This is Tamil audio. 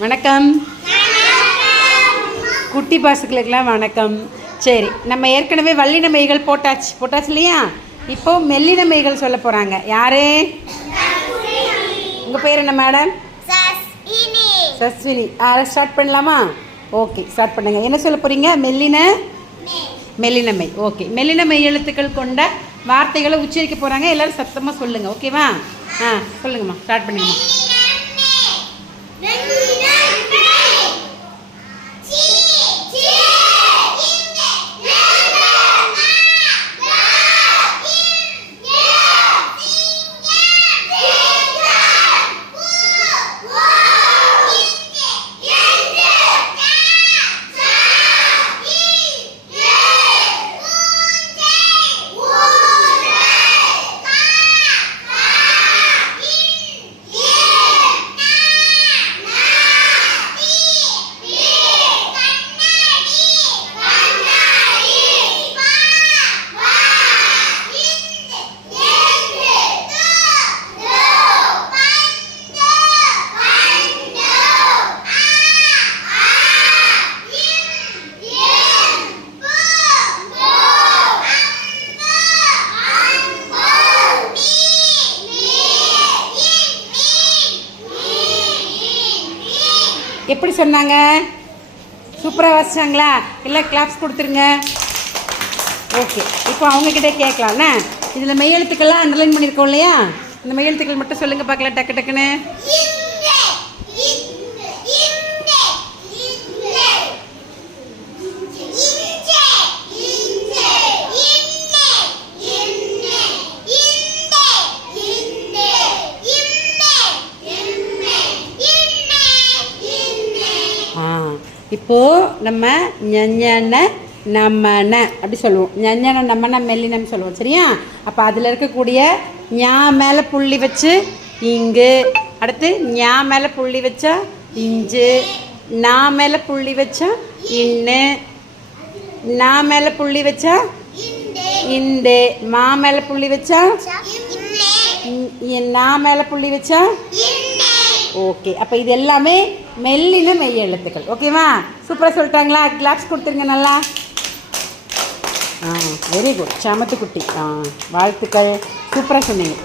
வணக்கம். குட்டி பாசுக்களுக்கெல்லாம் வணக்கம். சரி நம்ம ஏற்கனவே வல்லின மெய்கள் போட்டாச்சு. போட்டாச்சு இல்லையா? இப்போ மெல்லின மெய்கள் சொல்ல போகிறாங்க யாரு? உங்கள் பேர் என்ன மேடம்? சஸ்வினி. ஆ ஸ்டார்ட் பண்ணலாமா? ஓகே ஸ்டார்ட் பண்ணுங்க. என்ன சொல்ல போகிறீங்க மெல்லின? மெல்லினமை ஓகே. மெல்லினமை எழுத்துக்கள் கொண்ட வார்த்தைகளை உச்சரிக்க போகிறாங்க எல்லாரும் சத்தமாக சொல்லுங்கள் ஓகேவா? ஆ சொல்லுங்கம்மா. ஸ்டார்ட் பண்ணுங்கம்மா. எப்படி சொன்னாங்க? சூப்பராக வச்சிட்டாங்களா இல்லை கிளாப்ஸ் கொடுத்துருங்க. ஓகே இப்போ அவங்கக்கிட்ட கேட்கலாம்ண்ண இதில் மெய்யெழுத்துக்கள்லாம் அண்டர்லைன் பண்ணியிருக்கோம் இல்லையா? இந்த மெய்யெழுத்துக்கள் மட்டும் சொல்லுங்கள் பார்க்கலாம். டக்கு டக்குன்னு. இப்போது நம்ம ஞஞன நம்மன அப்படி சொல்லுவோம். ஞஞன நம்மன மெல்லினம் சொல்லுவோம். சரியா? அப்போ அதில் இருக்கக்கூடிய ஞா மேலே புள்ளி வச்சு இங்கு அடுத்து ஞா மேலே புள்ளி வச்சா இஞ்சு நா மேலே புள்ளி வச்சா இன்னு நா மேலே புள்ளி வச்சா இந்த மா மேலே புள்ளி வச்சா நா மேலே புள்ளி வச்சா ஓகே அப்போ இது எல்லாமே மெல்லின மெய் எழுத்துக்கள். ஓகேவா சூப்பராக சொல்லிட்டாங்களா? கிளாப்ஸ் கொடுத்துருங்க நல்லா. ஆ வெரி குட் சமத்து குட்டி ஆ வாழ்த்துக்கள். சூப்பராக சொன்னீங்க.